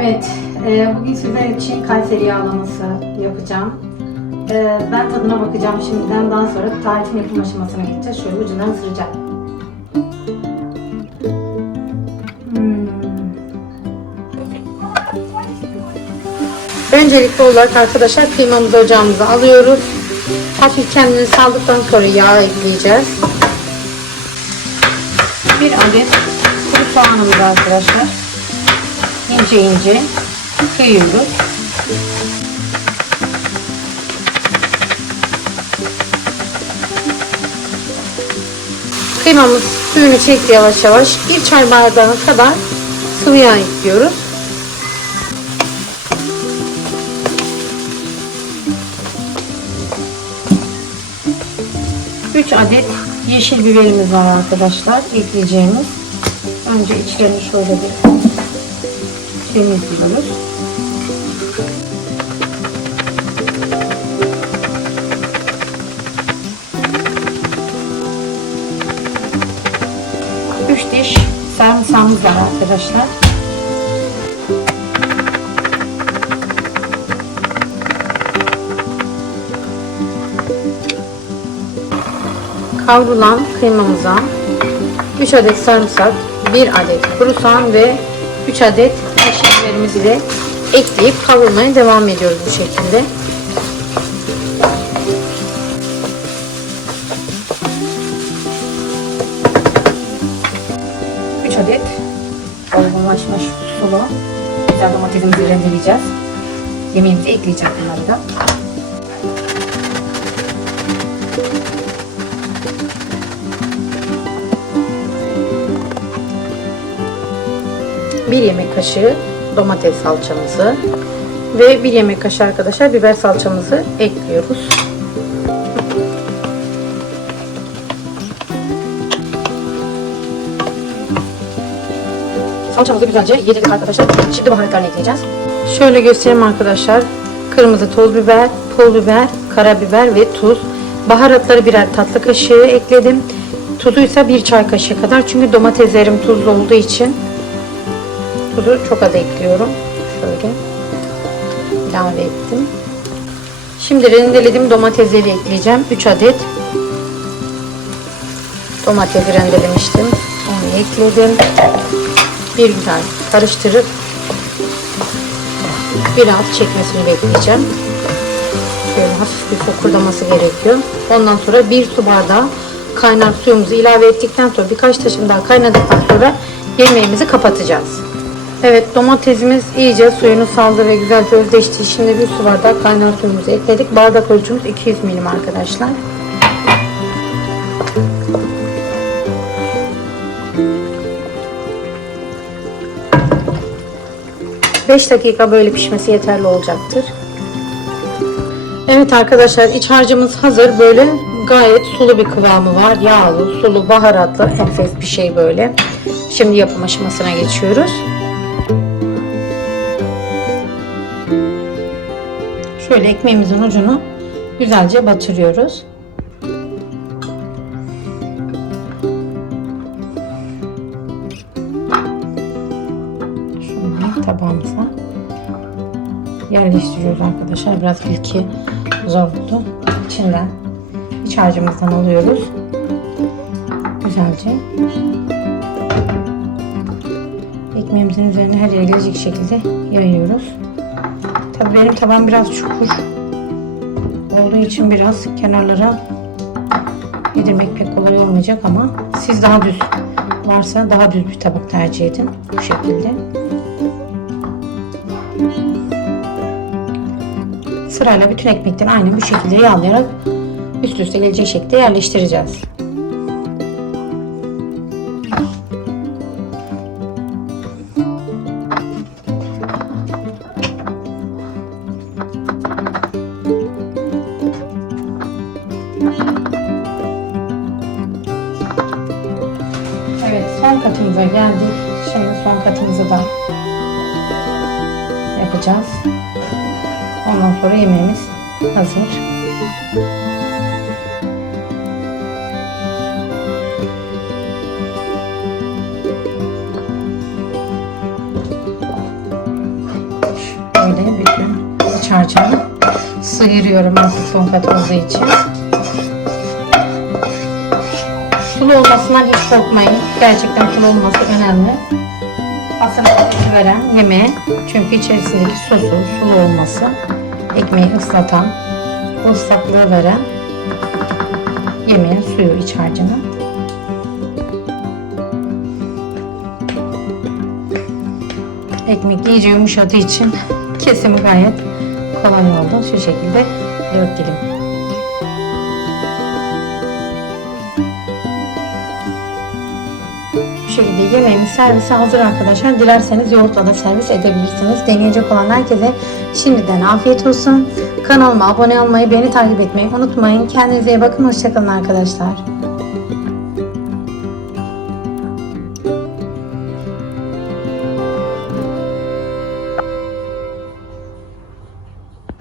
Evet, e, bugün sizler için Kayseri yağlaması yapacağım. E, ben tadına bakacağım şimdiden. Daha sonra tarifin yapım aşamasına geçeceğiz. Şöyle ucundan ısıracağım. Hmm. Öncelikli olarak arkadaşlar kıymamızı ocağımıza alıyoruz. Hafif kendini saldıktan sonra yağ ekleyeceğiz. Bir adet kuru soğanımız arkadaşlar. İnce ince kıyıyoruz. Kıymamız suyunu çekti yavaş yavaş. Bir çay bardağı kadar sıvı yağ ekliyoruz. 3 adet yeşil biberimiz var arkadaşlar ekleyeceğimiz. Önce içlerini şöyle bir temizliyoruz. Üç diş sarımsağımız var arkadaşlar. Kavrulan kıymamıza 3 adet sarımsak, 1 adet kuru soğan ve 3 adet yeşil biberimizi de ekleyip kavurmaya devam ediyoruz bu şekilde. Üç adet olgunlaşmış sulu güzel domatesimizi rendeleyeceğiz. Yemeğimizi ekleyeceğim bunları da. Bir yemek kaşığı domates salçamızı ve bir yemek kaşığı arkadaşlar biber salçamızı ekliyoruz. Salçamızı güzelce yedirdik arkadaşlar. Şimdi baharatlarını ekleyeceğiz. Şöyle göstereyim arkadaşlar. Kırmızı toz biber, pul biber, karabiber ve tuz. Baharatları birer tatlı kaşığı ekledim. Tuzuysa bir çay kaşığı kadar. Çünkü domateslerim tuzlu olduğu için tuzu çok az ekliyorum. Şöyle ilave ettim. Şimdi rendelediğim domatesleri ekleyeceğim. 3 adet domatesi rendelemiştim. Onu ekledim. Bir güzel karıştırıp biraz çekmesini bekleyeceğim. Şöyle hafif bir fokurdaması gerekiyor. Ondan sonra bir su bardağı kaynar suyumuzu ilave ettikten sonra birkaç taşım daha kaynadıktan sonra yemeğimizi kapatacağız. Evet domatesimiz iyice suyunu saldı ve güzelce özleşti. Şimdi bir su bardağı kaynar suyumuzu ekledik. Bardak ölçümüz 200 milim arkadaşlar. Beş dakika böyle pişmesi yeterli olacaktır. Evet arkadaşlar iç harcımız hazır. Böyle gayet sulu bir kıvamı var. Yağlı, sulu, baharatlı, enfes bir şey böyle. Şimdi yapım aşamasına geçiyoruz. Şöyle ekmeğimizin ucunu güzelce batırıyoruz. Şöyle tabağımıza yerleştiriyoruz arkadaşlar. Biraz ilki zor oldu. İçinden iç harcımızdan alıyoruz. Güzelce ekmeğimizin üzerine her yere gelecek şekilde yayıyoruz. Tabii benim tabağım biraz çukur olduğu için biraz kenarlara yedirmek pek kolay olmayacak ama siz daha düz varsa daha düz bir tabak tercih edin bu şekilde. Sırayla bütün ekmekleri aynı bu şekilde yağlayarak üst üste gelecek şekilde yerleştireceğiz. Katımıza geldik. Şimdi son katımızı da yapacağız. Ondan sonra yemeğimiz hazır. şöyle bütün harcını sıyırıyorum artık son kat olduğu için. Sulu olmasından hiç korkmayın. Gerçekten sulu olması önemli. Asıl veren yemeğe çünkü içerisindeki sosu, sulu olması ekmeği ıslatan, o ıslaklığı veren yemeğin suyu iç harcının. Ekmek iyice yumuşadığı için kesimi gayet kolay oldu. Şu şekilde dört dilim. Bu şekilde yemeğimiz servise hazır arkadaşlar. Dilerseniz yoğurtla da servis edebilirsiniz. Deneyecek olan herkese şimdiden afiyet olsun. Kanalıma abone olmayı, beni takip etmeyi unutmayın. Kendinize iyi bakın. Hoşçakalın arkadaşlar.